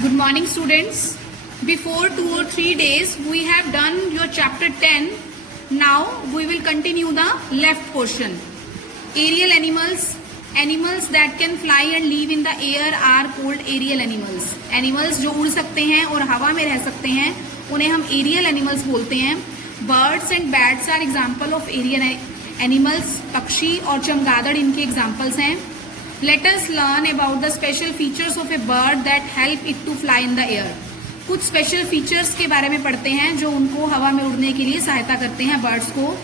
Good morning, students. Before 2 or 3 days, we have done your chapter 10. Now, we will continue the left portion. Aerial animals. Animals that can fly and live in the air are called aerial animals. Animals जो उड़ सकते हैं और हवा में रह सकते हैं, उन्हें हम aerial animals बोलते हैं. Birds and bats are example of aerial animals. पक्षी और चमगादड़ इनके examples हैं. Let us learn about the special features of a bird that help it to fly in the air. कुछ स्पेशल फीचर्स के बारे में पढ़ते हैं जो उनको हवा में उड़ने के लिए सहायता करते हैं बर्ड्स को.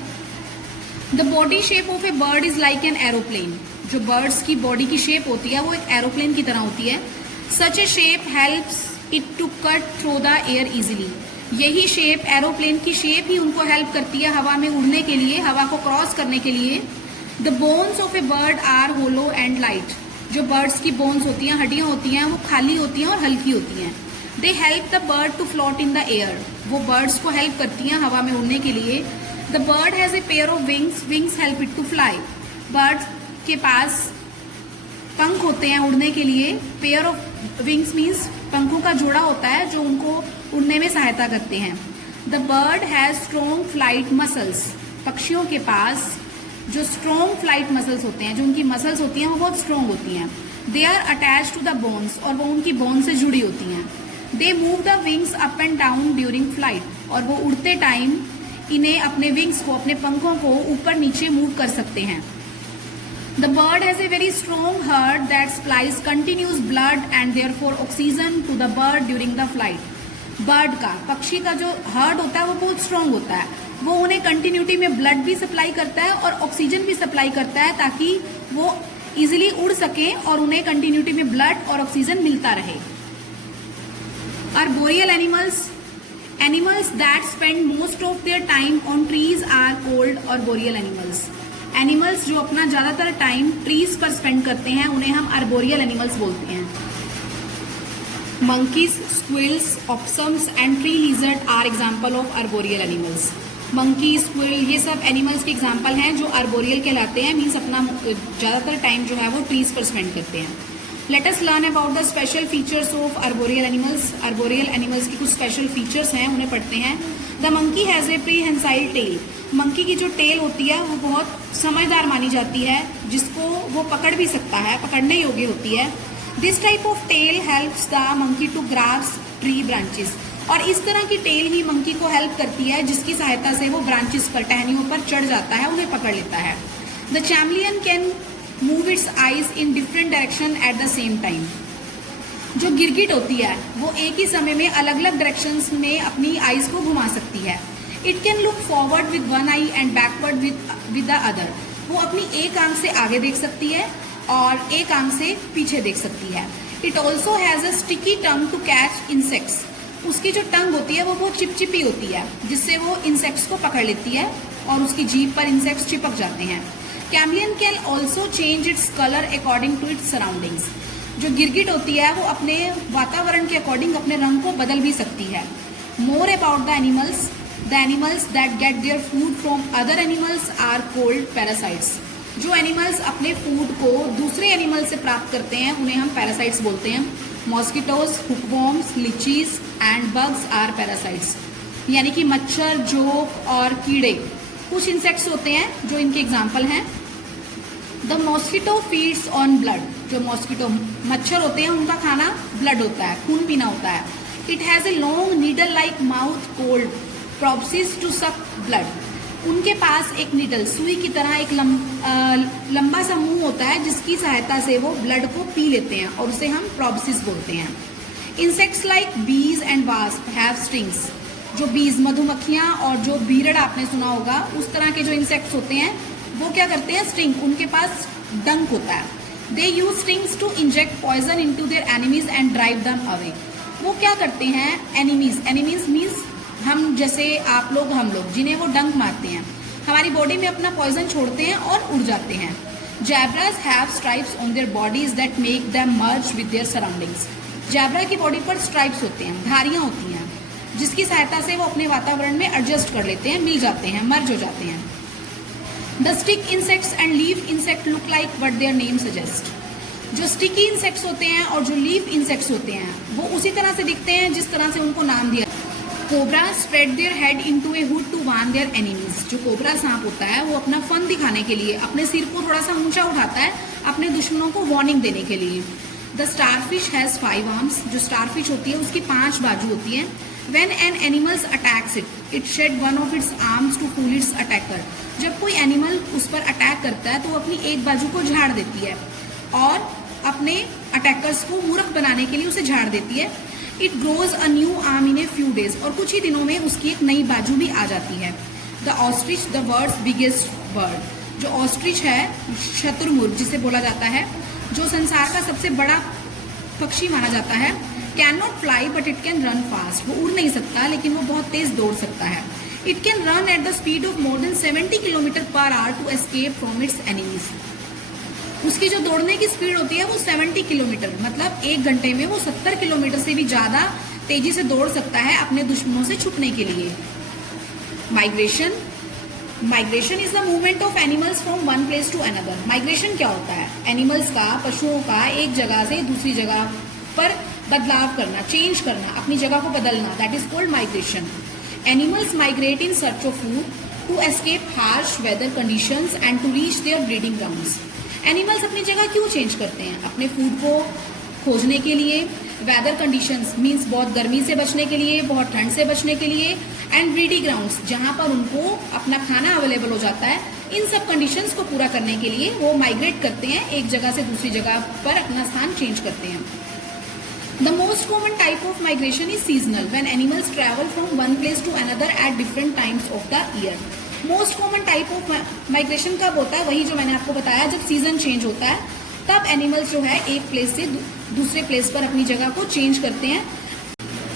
The body shape of a bird is like an aeroplane. जो बर्ड्स की बॉडी की शेप होती है वो एक एरोप्लेन की तरह होती है. Such a shape helps it to cut through the air easily. यही शेप, एरोप्लेन की शेप ही उनको हेल्प करती है हवा में उड़ने के लिए, हवा को क्रॉस करने के लिए. The bones of a bird are hollow and light. जो बर्ड्स की बोन्स होती हैं, हड्डियां होती हैं, वो खाली होती हैं और हल्की होती हैं. They help the bird to float in the air. वो बर्ड्स को हेल्प करती हैं हवा में उड़ने के लिए. The bird has a pair of wings. Wings help it to fly. Bird के पास पंख होते हैं उड़ने के लिए. पेयर ऑफ विंग्स मीन्स पंखों का जोड़ा होता है जो उनको उड़ने में सहायता करते हैं. The bird has strong flight muscles. पक्षियों के पास जो स्ट्रॉन्ग फ्लाइट मसल्स होते हैं, जो उनकी मसल्स होती हैं वो बहुत स्ट्रॉन्ग होती हैं. They are attach to the bones. और वो उनकी बोन से जुड़ी होती हैं. They move the wings up and down during flight. और वो उड़ते टाइम इन्हें अपने विंग्स को, अपने पंखों को ऊपर नीचे मूव कर सकते हैं. The bird has a very strong heart that supplies continuous blood and therefore oxygen to the bird during the flight. Bird का, पक्षी का जो हार्ट होता है वो बहुत स्ट्रॉन्ग होता है. वो उन्हें कंटिन्यूटी में ब्लड भी सप्लाई करता है और ऑक्सीजन भी सप्लाई करता है ताकि वो इजीली उड़ सके और उन्हें कंटिन्यूटी में ब्लड और ऑक्सीजन मिलता रहे. Arboreal animals. Animals that spend most of their time on trees are called arboreal animals. Animals जो अपना ज्यादातर टाइम ट्रीज पर स्पेंड करते हैं उन्हें हम आर्बोरियल एनिमल्स बोलते हैं. Monkeys, squirrels, opossums and tree lizard are example of arboreal animals. Monkey, squirrel ये सब एनिमल्स के एग्जाम्पल हैं जो आर्बोरियल कहलाते हैं. मीन्स अपना ज़्यादातर टाइम जो है वो ट्रीज पर स्पेंड करते हैं. Let us learn about the special features of arboreal animals. Arboreal animals की कुछ स्पेशल फीचर्स हैं, उन्हें पढ़ते हैं. The monkey has a prehensile tail. Monkey की जो टेल होती है वो बहुत समझदार मानी जाती है, जिसको वो पकड़ भी सकता है, पकड़ने योग्य होती है. This type of tail helps the monkey to grasp tree branches. और इस तरह की टेल ही मंकी को हेल्प करती है जिसकी सहायता से वो ब्रांचेस पर, टहनियों पर चढ़ जाता है, उन्हें पकड़ लेता है. The chameleon can move its eyes in different direction at the same time. जो गिरगिट होती है वो एक ही समय में अलग अलग डायरेक्शंस में अपनी आइज को घुमा सकती है. It can look forward with one I and backward with the other. वो अपनी एक आंख से आगे देख सकती है और एक आंख से पीछे देख सकती है. It also has a sticky tongue to catch insects. उसकी जो टंग होती है वो बहुत चिपचिपी होती है, जिससे वो इंसेक्ट्स को पकड़ लेती है और उसकी जीभ पर इंसेक्ट्स चिपक जाते हैं. Chameleon can also change its colour according to its surroundings. जो गिरगिट होती है वो अपने वातावरण के अकॉर्डिंग अपने रंग को बदल भी सकती है. More about the animals that get their food from other animals are called parasites. जो एनिमल्स अपने फूड को दूसरे एनिमल से प्राप्त करते हैं उन्हें हम पैरासाइट्स बोलते हैं. Mosquitoes, hookworms, leeches and bugs are parasites. यानी कि मच्छर, जोक और कीड़े कुछ इंसेक्ट्स होते हैं जो इनके एग्जाम्पल हैं. The mosquito feeds on blood. जो मॉस्किटो, मच्छर होते हैं, उनका खाना ब्लड होता है, खून पीना होता है. It has a long needle like mouth called proboscis to suck blood. उनके पास एक निडल, सुई की तरह एक लंबा सा मुंह होता है जिसकी सहायता से वो ब्लड को पी लेते हैं और उसे हम प्रोबसिस बोलते हैं. इंसेक्ट्स लाइक बीज एंड वास्प हैव स्टिंग्स. जो बीज, मधुमक्खियां और जो बीरड़ आपने सुना होगा, उस तरह के जो इंसेक्ट्स होते हैं वो क्या करते हैं, स्टिंग, उनके पास डंक होता है. They use stings to inject poison into their enemies and drive them away. वो क्या करते हैं, एनिमीज मीन्स हम, जैसे आप लोग, हम लोग, जिन्हें वो डंक मारते हैं, हमारी बॉडी में अपना पॉइजन छोड़ते हैं और उड़ जाते हैं. Zebras have stripes on their bodies that make them merge with their surroundings. Zebra की बॉडी पर स्ट्राइप्स होते हैं, धारियां होती हैं, जिसकी सहायता से वो अपने वातावरण में एडजस्ट कर लेते हैं, मिल जाते हैं, मर्ज हो जाते हैं. The stick insects and leaf insect look like what their name suggest. जो स्टिकी इंसेक्ट्स होते हैं और जो लीफ इंसेक्ट्स होते हैं वो उसी तरह से दिखते हैं जिस तरह से उनको नाम दिया। Cobra spread their head into a hood to warn their enemies. जो कोबरा सांप होता है वो अपना फन दिखाने के लिए अपने सिर को थोड़ा सा ऊंचा उठाता है अपने दुश्मनों को वार्निंग देने के लिए। The starfish has 5 arms. जो स्टारफिश होती है उसकी 5 बाजू होती हैं। When an animal attacks it, it shed one of its arms to fool its attacker. जब कोई एनिमल उस पर अटैक करता है तो वो अपनी एक बाजू को झाड़ देती है और अपने अटैकर्स को मूर्ख बनाने के लिए उसे झाड़ देती है। It grows a new arm in a few days. और कुछ ही दिनों में उसकी एक नई बाजू भी आ जाती है। The ostrich, the world's biggest bird. जो ऑस्ट्रिच है, शतुरमुर्ग जिसे बोला जाता है, जो संसार का सबसे बड़ा पक्षी माना जाता है, can not fly but it can run fast. वो उड़ नहीं सकता लेकिन वो बहुत तेज दौड़ सकता है। It can run at the speed of more than 70 kilometre per hour to escape from its enemies. उसकी जो दौड़ने की स्पीड होती है वो 70 किलोमीटर, मतलब 1 घंटे में वो 70 किलोमीटर से भी ज्यादा तेजी से दौड़ सकता है अपने दुश्मनों से छुपने के लिए। Migration. Migration is the movement of animals from one place to another. Migration क्या होता है? एनिमल्स का, पशुओं का एक जगह से दूसरी जगह पर बदलाव करना, चेंज करना, अपनी जगह को बदलना, that is called migration. Animals migrate in search of food to escape harsh weather conditions and to reach their breeding grounds. Animals अपनी जगह क्यों चेंज करते हैं? अपने फूड को खोजने के लिए, वेदर कंडीशंस मीन्स बहुत गर्मी से बचने के लिए, बहुत ठंड से बचने के लिए, एंड ब्रीडिंग ग्राउंड्स जहां पर उनको अपना खाना अवेलेबल हो जाता है। इन सब कंडीशंस को पूरा करने के लिए वो माइग्रेट करते हैं, एक जगह से दूसरी जगह पर अपना स्थान चेंज करते हैं। The most common type of migration is seasonal, when animals travel from one place to another at different times of the year. Most common type of migration कब होता है? वही जो मैंने आपको बताया, जब सीजन चेंज होता है तब एनिमल्स जो है एक प्लेस से दूसरे प्लेस पर अपनी जगह को चेंज करते हैं।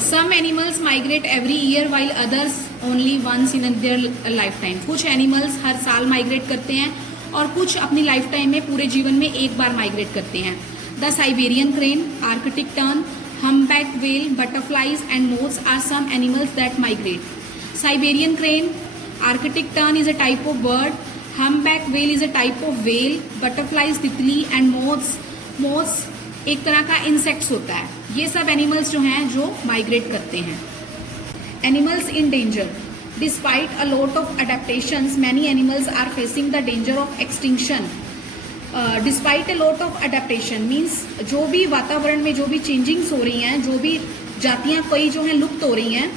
Some animals migrate every year while others only once in their lifetime. कुछ एनिमल्स हर साल माइग्रेट करते हैं और कुछ अपनी लाइफ टाइम में, पूरे जीवन में एक बार माइग्रेट करते हैं। The Siberian crane, Arctic tern, humpback whale, butterflies and moths are some animals that migrate. Siberian crane, Arctic tern is a type of bird, humpback whale is a type of whale, butterflies तितली and moths एक तरह का insects होता है। ये सब animals जो हैं जो माइग्रेट करते हैं। Animals in danger. Despite a lot of adaptations, many animals are facing the danger of extinction. Despite a lot of adaptation means जो भी वातावरण में जो भी चेंजिंग्स हो रही हैं, जो भी जातियां कई जो हैं लुप्त हो रही हैं,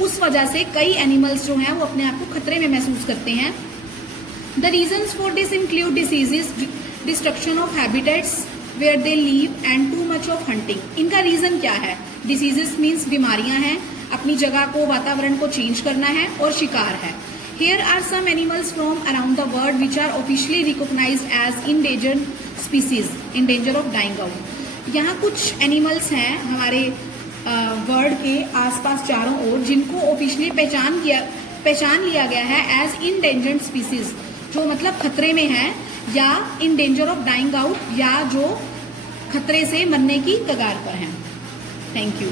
उस वजह से कई एनिमल्स जो हैं वो अपने आप को खतरे में महसूस करते हैं। The reasons for this include diseases, destruction of habitats where they live and too much of hunting. इनका रीजन क्या है? डिसीजेस मीन्स बीमारियां हैं, अपनी जगह को, वातावरण को चेंज करना है, और शिकार है। Here are some animals from around the world which are officially recognized as endangered species, in danger of dying out. यहाँ कुछ एनिमल्स हैं हमारे वर्ल्ड के आसपास चारों ओर जिनको ऑफिशियली पहचान लिया गया है एज इंडेंजर्ड स्पीसीज, जो मतलब खतरे में है या in danger of dying out, या जो खतरे से मरने की कगार पर हैं। Thank you.